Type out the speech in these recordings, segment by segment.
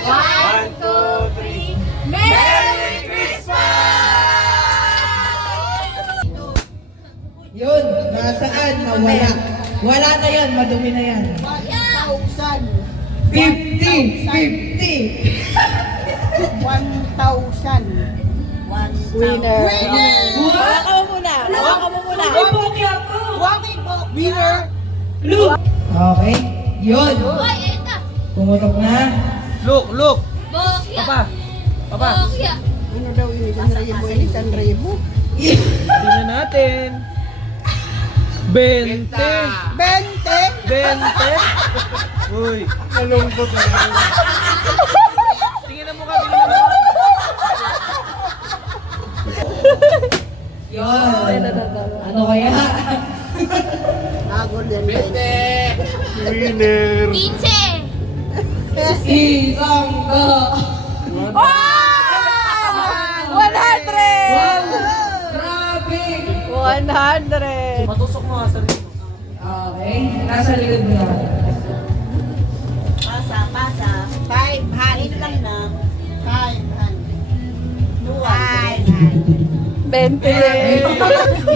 1, 2, 3. Merry Christmas! Yun, nasaan? Nawala. Wala na yan, madumi na yan. 1,000. 50! 50! 1,000. Winner. Winner! Hawakan mo muna. Hawakan mo muna. Winner! Okay, yun. Hoy, eto. Pumutok na. Look! Bokya. Papa! Bokya. Ano daw yun? Isang rebo. Tingnan natin. 20! 20! 20! Uy! Nalungkot na. Tingnan mo ka, tingnan mo ka. Yun. Ano kaya? Agol yan. Winner! 15. Isang ka. 100! Grabe. 100! Matusok mo nga sa rin. Okay, nasa likod mo na. Pasa. 500 lang na. 500. 500. 20!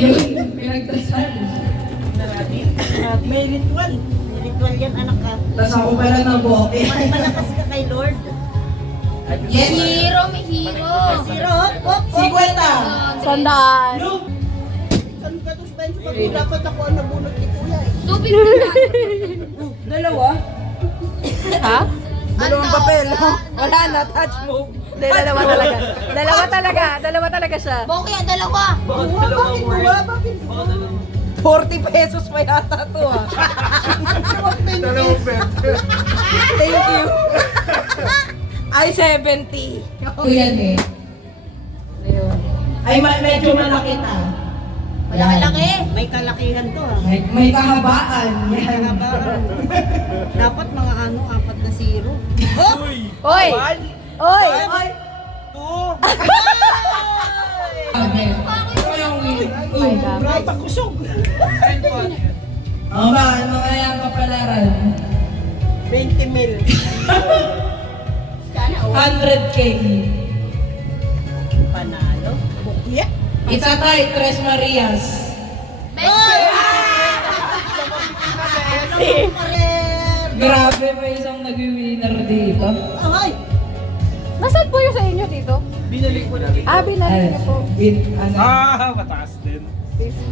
Yun, pinagtasal. May ritual. May ritual yan, anak ka. Tapos ako pala ng boke. Malakas ka kay Lord. Yes. Hero, may hero. Zero, hop, hop, hop. 50. Sandaan! Saan ka to spend? Pag dapat ako ang nabunot ni Kuya eh. 250. Dalawa. Ha? Dalawang papel. Wala na, touch move. Hindi, dalawa talaga. Dalawa talaga siya. Bokya, dalawa. Bakit ba? Bakit ba? 40 pesos pa yata to ah. Dalawang Thank you. Ay, 70. Ito yan eh. Ay, medyo malaki na. Malaki-laki. May kalakihan to ah. May kahabaan. Yan. Dapat mga ano, 4 na zero. Oy! Oy! Okay. Ito yung win. My God. Pakusog. O ba, ano kaya ang kapalaran? 20 mil. 100K. Panalo. Bukya. Isa tayo, Tres Marias. Grabe, may isang nag-winner dito. Ay! Nasaan po yung sa inyo, Tito? Binalik ko na rin. Ah, binalik niyo po. Ano? Mataas din.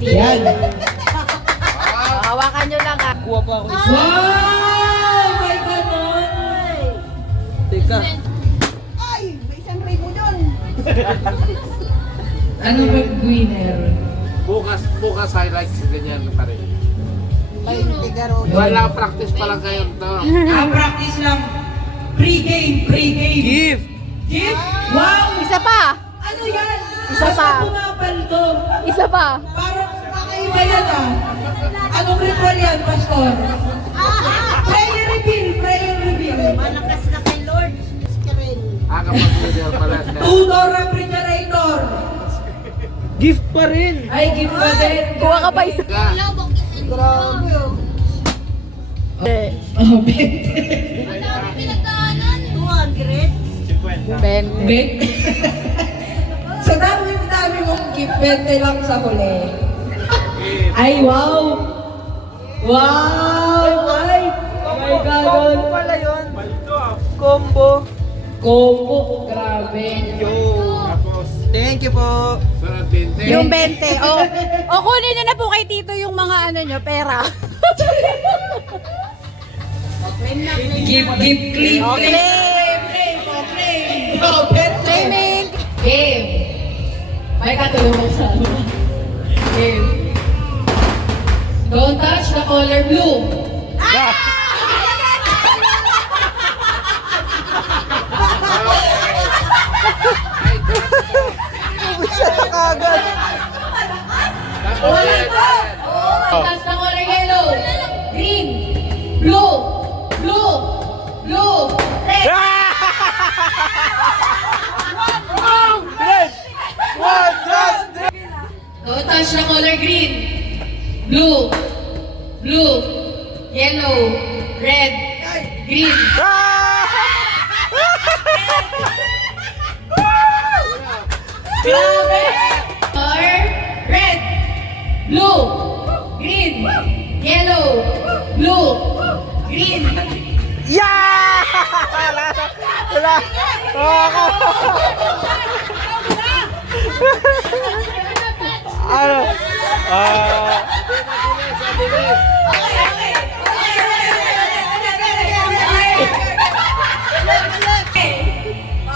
Yan. Hawakan nyo lang ah. Kuha pa ako isa. Wow! May ganon! Teka. Ay! May isang rebo dun. Ano ba winner? Bukas highlights ganyan pa rin. 20 garo. Wala practice pa lang kayo to. Practice lang. Pre-game. Gift! Gift? Wow! Isa pa! Ano yan? Isa pa. Pumapaldo. Isa pa! Parang kakaiba yan ah. Anong ritual yan, Pastor? Prayer reveal. Malakas ka kay Lord. Ka rin. Kapag leader pala. Two-door refrigerator. Gift pa rin! Ay, gift pa din. Kuha ka pa isa. Wala, Bokya. Grabe oh. Oh, 20. Ang dami pinagdaanan. 200. 20. Bet. Sa dami mong gift, 20 lang sa huli. Ay, wow! Wow! Ay! Oh my God! Combo pala yun. Combo. Combo! Grabe! Thank you po. Sarap 20. Yung 20. O kunin nyo na po kay Tito yung mga ano nyo, pera. Give, clean, Claiming. Game! May katulong sa Game. Don't touch the color blue. Agad. Color blue. Don't touch the color yellow. Green. Blue. Red. Don't touch the color green. Blue. Yellow. Red. Green. Grabe! Or red, blue, green, yellow, blue, green. Yeah! Wala. Ano?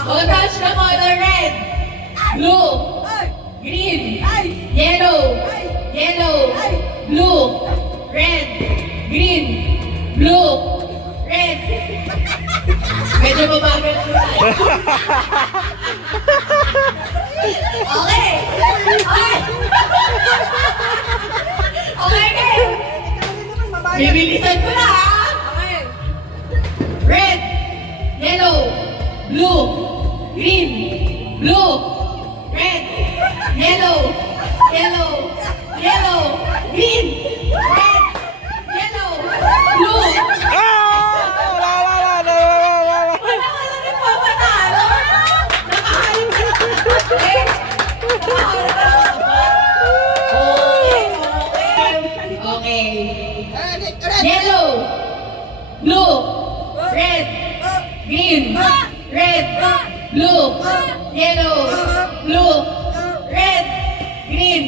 Go touch the color red, blue, green, yellow, blue, red, green, blue, red. Medyo mabagal po tayo. Okay. Okay, game. Bibilisan ko na, ha? Okay. Red, yellow, blue, green, blue, red, yellow, green, red, yellow, blue. Wala ka lang nagpapatalo. Nakahalin ka lang. Nakahalin ka lang. Okay. Yellow, blue, red, green, red, blue, yellow, blue, red, green,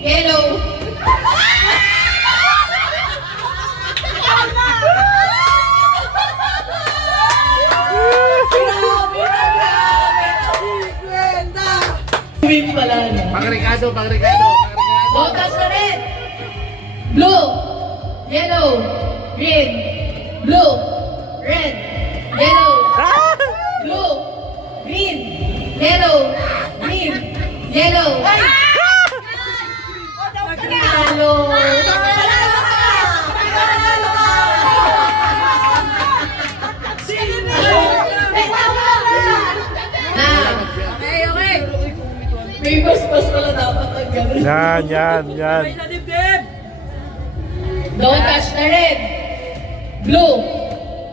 yellow. Win pala na. Pang-Ricardo. Botas na red, blue, yellow, green, blue, red, yellow, blue, green, yellow, green, yellow. Panalo! Okay. May bas-bas pala dapat ang gano'n. Yan. Don't touch the red, blue,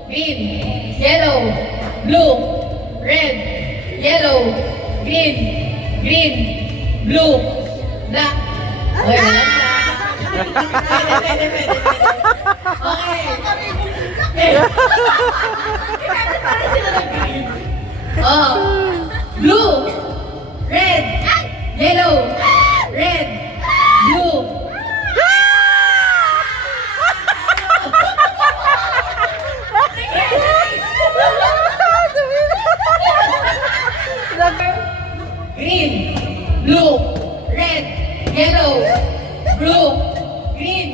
green, yellow, blue, red, yellow, green, blue, black. Okay, wala na. Pwede. Okay. Oh, blue, red, yellow, red, blue. Green, blue, red, yellow, blue, green,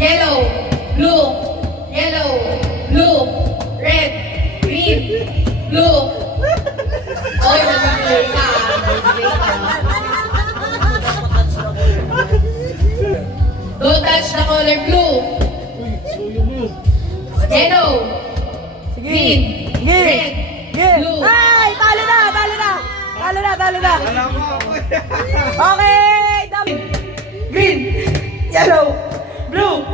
yellow, blue, red, green, blue. Oy, mag-play ka. Don't touch the color blue, yellow, green, red, blue. Ay! Talo na! Okay! Green, Yellow! Blue!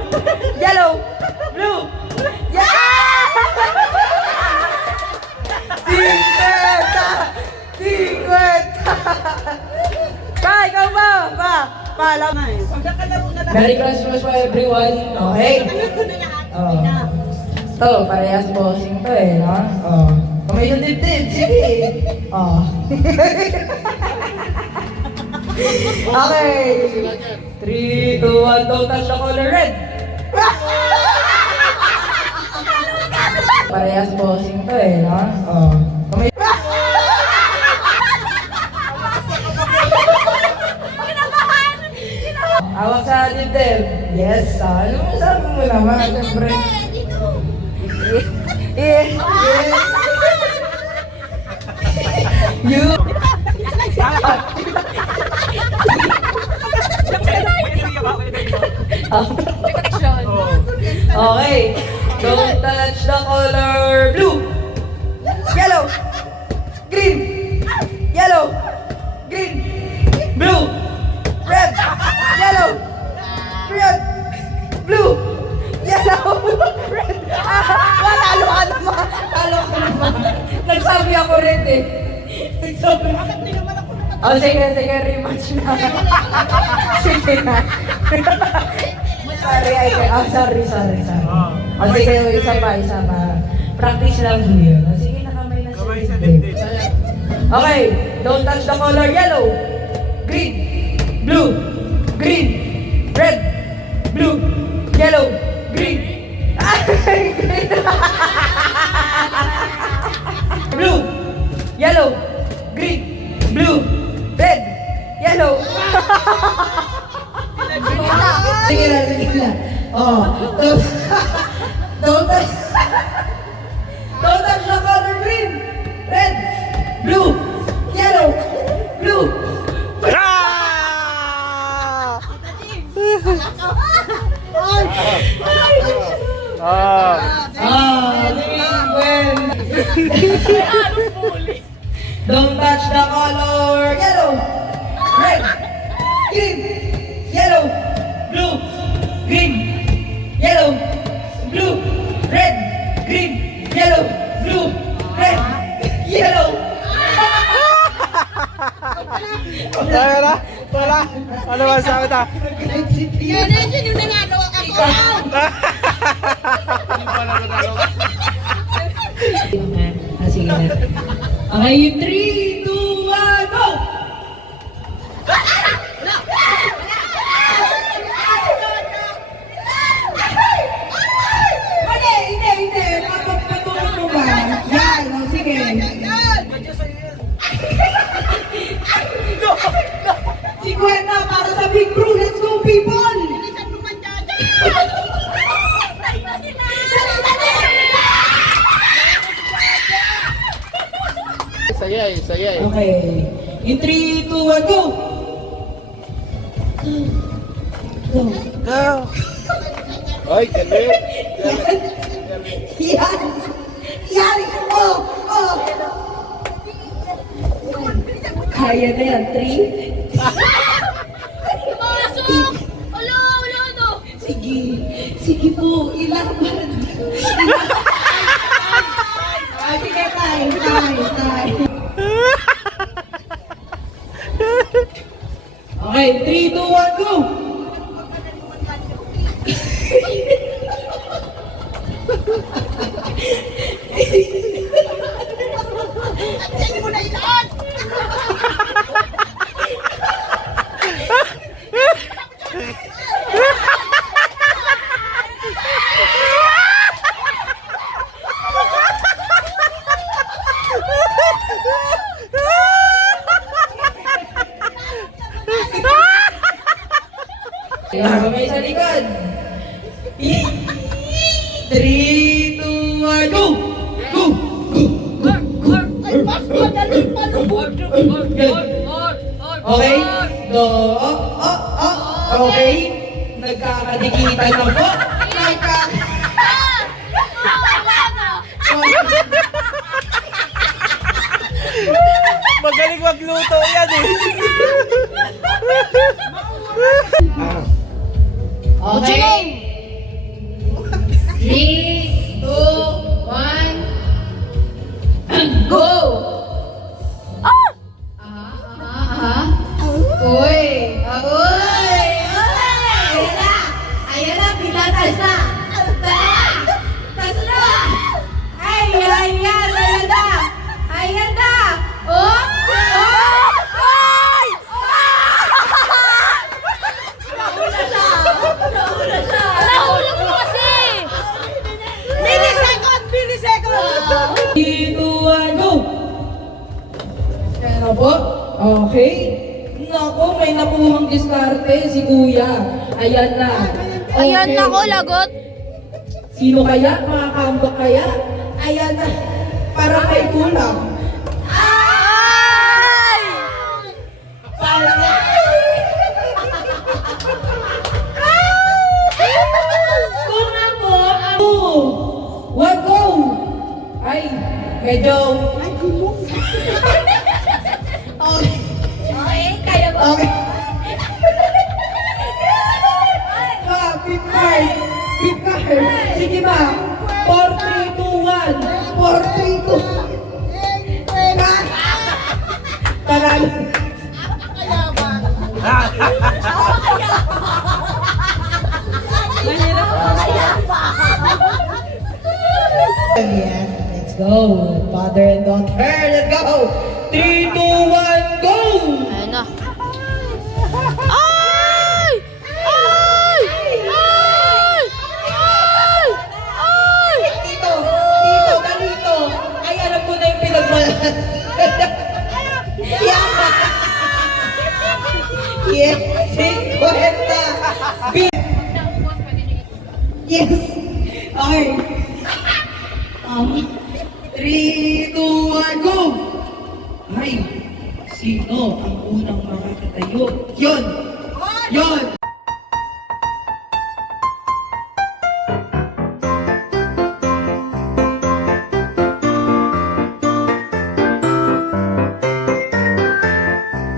Yellow! Blue! Yeah! 50! Pa, ikaw ba? Paalam. Merry Christmas po everyone. Okay. To, parehas bossing to eh, no? Kamay sa dibdib, sige. Okay. 3, 2, 1, don't touch the color red. Parehas bossing to eh, no? Kamay. Awak sa dibdib. Yes, ano mo sabi mo naman, siyempre. You. Okay. Don't touch the color blue. Yellow. Green. Yellow. Green. Blue. Red. Yellow. Red. Blue. Yellow. Red. Talo ka naman. Nagsabi ako red eh. Bakit di naman ako nakatalo? Oh, sige, rematch na. Sige na. Sorry. Oh, sige, isa pa. Practice lang po yun. Oh, sige, nakamay na sa dibdib. Okay, don't touch the color yellow, green, blue, green, red, blue, yellow, green. Blue, yellow, green, blue, red, yellow. Sige na. Oh, don't touch the color green, red, blue, yellow, blue. Ah! Ah! Don't touch the color yellow, red, green, yellow, blue, green, yellow, blue, red, green, yellow, blue, red, yellow. Wala. Ano ba sabi ta? Yun yung nanalo ako. Hindi pa naman ano. Sige na. Okay, 3, 2, 1, go! Hindi. Papagpatuloy mo ba? Yan, oh, sige. Si Gwenda para sa Big Bro. Let's go, people! Saya eh. Okay. In 3, 2, 1, go! Go. Go! Ay, galit. Yan! Yan! Oh! Kaya na yan. 3. Pasok! Ulo, no. Sige po. Ilaban. Sige, tay. Okay, 3, 2, 1, go! Tingin mo na ilaan! Kamay sa likod. 3, 2, 1, go! Go! Ay, mas madaling palubog. Okay? Go! Okay? Nagkakadikitan na po. Magaling magluto yan eh. Okay? 3, 2, 1, go! Uy! Ayan na, pinatas na! Tas na! Ayan na! Oh! Nahulog mo kasi! Millisecond! 3, 2, 1, go! Kaya po? Okay. Naku, may nakuhang diskarte si Kuya. Ayan na. Okay. Ayan na ko, lagot. Sino kaya? Makakambak kaya? Ayan na. Para may kulang. Ay! Kung ako, one go! Ay, medyo... Okay. Okay, kaya mo. Okay. Big card. Sige ma. 4, 3, 2, 1. 4, 3, 2. Panalo. Yes, let's go. Father and daughter, let's go. 3, 2, 1, go! Ayun na. Ay! Ay! Ay! Ay! Ay! Dito, dito. Ay, alam ko na yung pinagmalan. Yeah. Yes, 50. Yes. Okay. 3, 2, 1, go! Ay, sino ang unang makakatayo? Yun! Yun!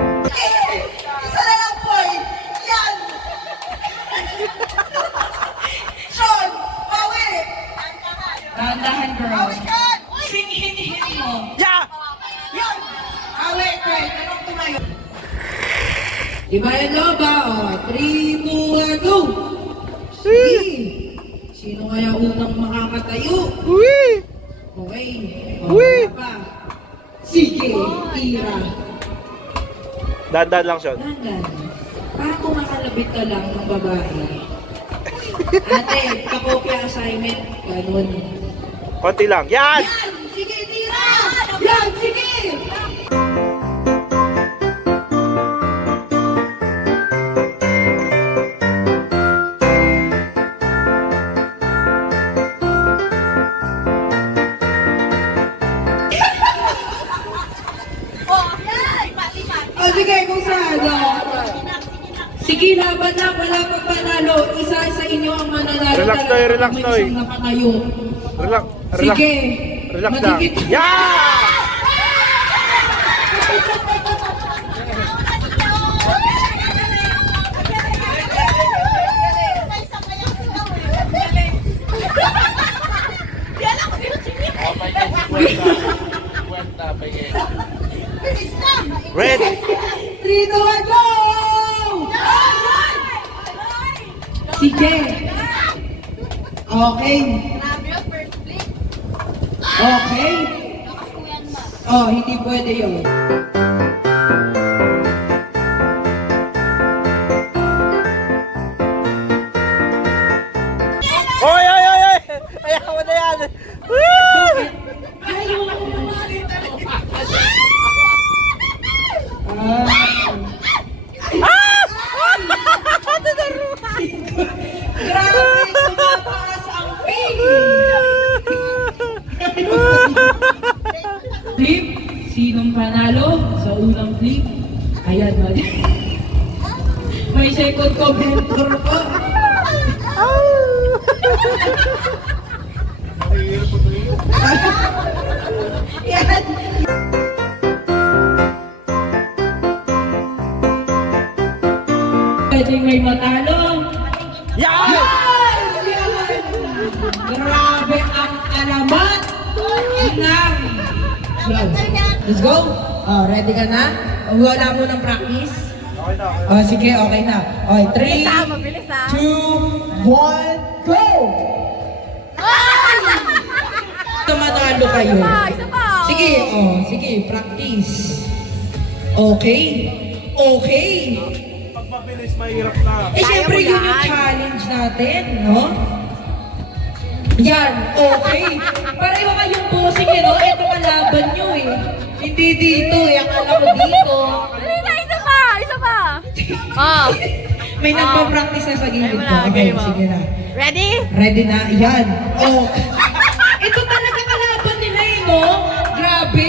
Isa na lang, boy! Yan! Sean! Bawi! Dahan-dahan, girl. Sing-hin-hin mo. Yeah! Yan! Bawi, Craig. Anong tumayo? Iba yan, Loba. 3, 2, 1, go! Sige! Sino kaya unang makakatayo? Uy! Okay. Uy! Wala pa. Sige, Ira. Dandan lang siya. Nandan, parang kumakalabit ka lang ng babae. Ate, kakopya assignment, ganun. Konti lang. Yan! Yan! Sige, tira! Yan! Sige! O sige, kung saan, sige, laban na, wala pa panalo. Isa sa inyo ang mananalo. Relax, talaga Toy, kapag relax, may Toy. isang nakatayo. Relax. Relax. Sige. Relax lang. Magigit- Yeah! Kwenta pa yan. Red! 3, 2, 1, go! Sige. Okay. Okay. Oh, hindi pwede yun. Oy, oy, oy, oy! Ayaw mo na yan! Woo! Ayaw! Grabe, tumataas ang pig! Flip, sinong panalo sa unang flip? Ayan, may second commenter pa. Yan. Pwedeng may matalo. Yan! Yan! Grabe ang alamat ng... Let's go! Oh, ready ka na? Wala mo ng practice? Okay na, okay. Oh, sige, okay na. Okay, 3, 2, 1, go! Tumatalo kayo. Isa pa. Sige, sige, practice. Okay? Okay. Pag mabilis, mahirap na. Eh, syempre yun yung challenge natin, no? Yan, okay. Pareho kayong bossing eh, no? Ito kalaban nyo eh. Hindi dito eh, akala ko dito. Isa pa. Isa pa. Ah. May nagpa-practice na sa gilid ko. Okay, sige na. Ready? Ready na? Yan. Oh. Ito talaga kalaban nila eh, no? Grabe.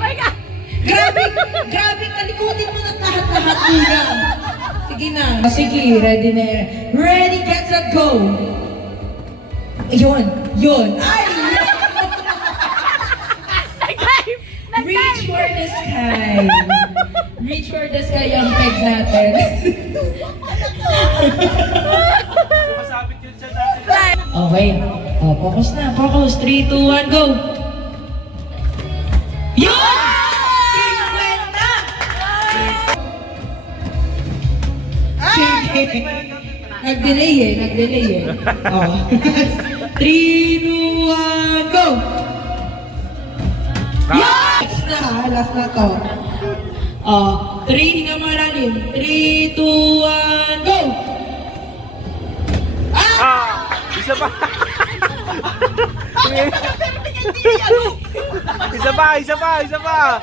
My God. Grabe, kalikutin mo ng lahat-lahat kuya. Sige na. Sige, ready na. Ready, get set, go. Yun. Ay! Reach for the sky. Reach for the sky ang peg natin. Sumasabit yun siya natin. Okay. Oh, focus na. Focus. 3, 2, 1, go. Yun! 50! Nag-delay eh. Oh. 3, 2, 1, go! Yes! Last na to. Oh, 3, hinga mo lalim. 3, 2, 1, go! Isa pa. Isa pa.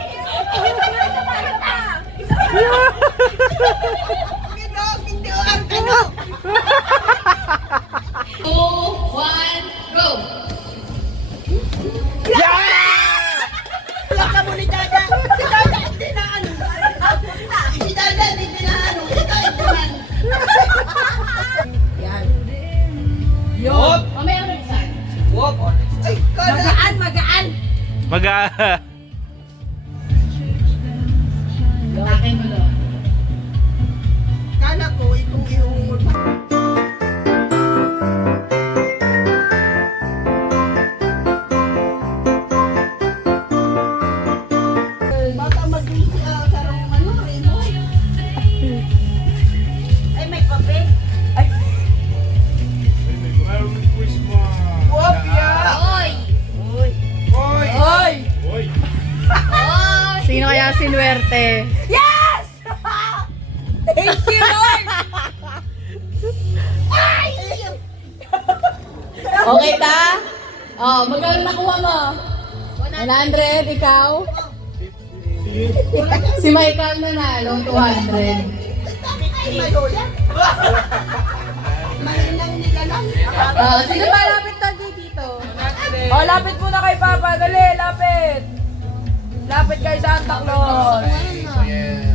Ano? 2, 1, go! Wala ka mo ni Dada. Si Dada hindi na ano. Si Dada hindi na ano. Ito man. Yun! Mamaya mo isa. Ay, kala. Magaan! Akin mo doon. Kala ko itong ihumod. Baka mag-isi sa rong ano rin. Ay, may kape. Merry Christmas. Oy! Hoy! Oy! Sino kaya sinuwerte? Yes! Thank you, Lord! Okay ta? Oh, magkano nakuha mo? 100, ikaw? Si Michael nanalo, 200. Ay, may lola. Mahinang nila lang. Sino pa lapit tayo dito? Oh, lapit muna kay Papa. Dali, lapit. Lapit kay Santa Claus. Yeah.